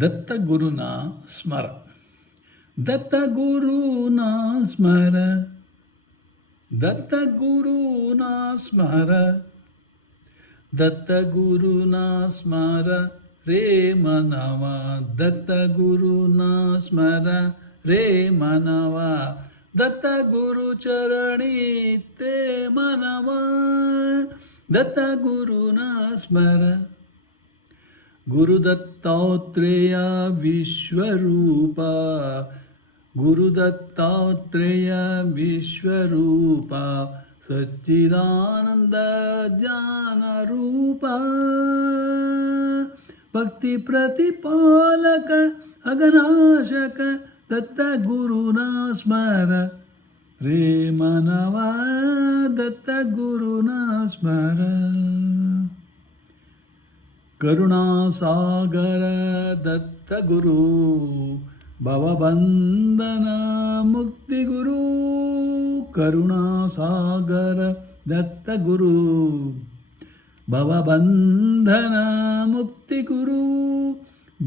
ದತ್ತಗುರುನ ಸ್ಮರ. ದತ್ತಗುರುನ ಸ್ಮರ, ದತ್ತಗುರುನ ಸ್ಮರ, ದತ್ತಗುರುನ ಸ್ಮರ ರೇ ಮನವ. ದತ್ತಗುರುನ ಸ್ಮರ ರೇ ಮನವ, ದತ್ತಗುರು ಚರಣಿ ತೇ ಮನವ. ದತ್ತಗುರುನ ಸ್ಮರ. ಗುರುದತ್ತಾತ್ರೇಯ ವಿಶ್ವರೂಪ, ಗುರುದತ್ತಾತ್ರೇಯ ವಿಶ್ವರೂಪ, ಸಚ್ಚಿದಾನಂದ ಜ್ಞಾನರೂಪ. ಭಕ್ತಿ ಪ್ರತಿಪಾಲಕ ಅಗನಾಶಕ, ದತ್ತಗುರುನ ಸ್ಮರ ರೇ ಮನವ. ದತ್ತಗುರುನ ಸ್ಮರ. ಕರುಣಾಸಾಗರ ದತ್ತಗುರು, ಭವಬಂಧನ ಮುಕ್ತಿಗುರು. ಕರುಣಾಸಾಗರ ದತ್ತಗುರು, ಭವಬಂಧನ ಮುಕ್ತಿಗುರು.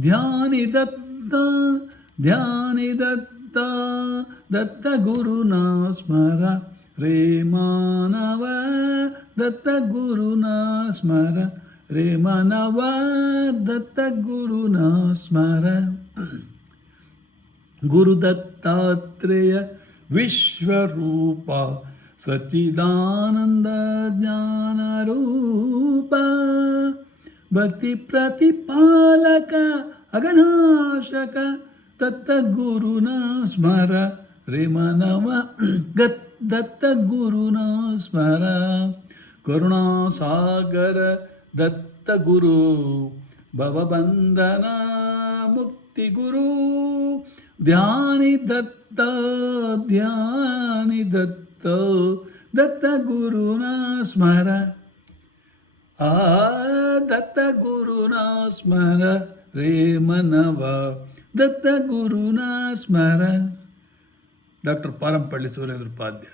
ಧ್ಯಾನಿ ದತ್ತ, ಧ್ಯಾನಿ ದತ್ತ, ದತ್ತಗುರುನ ಸ್ಮರ ರೇ ಮಾನವ. ದತ್ತಗುರುನ ಸ್ಮರ ರೇ ಮನವ. ದತ್ತಗುರುನ ಸ್ಮರ. ಗುರುದತ್ತಾತ್ರೇಯ ವಿಶ್ವರೂಪ, ಸಚ್ಚಿದಾನಂದ ಜ್ಞಾನರೂಪ. ಭಕ್ತಿ ಪ್ರತಿಪಾಲಕ ಅಗನಾಶಕ, ದತ್ತಗುರುನ ಸ್ಮರ ರೇ ಮನವ. ದತ್ತಗುರುನ ಸ್ಮರ. ಕರುಣಾಸಾಗರ ದತ್ತಗುರು, ಭವಬಂಧನ ಮುಕ್ತಿಗುರು. ಧ್ಯಾನಿ ದತ್ತ, ಧ್ಯಾನಿ ದತ್ತ, ದತ್ತಗುರುನ ಸ್ಮರ. ದತ್ತಗುರುನ ಸ್ಮರ ರೇ ಮನವ. ದತ್ತಗುರುನ ಸ್ಮರ. ಡಾಕ್ಟರ್ ಪಾರಂಪಳ್ಳಿ ಸುರೇಂದ್ರ ಉಪಾಧ್ಯಾಯ.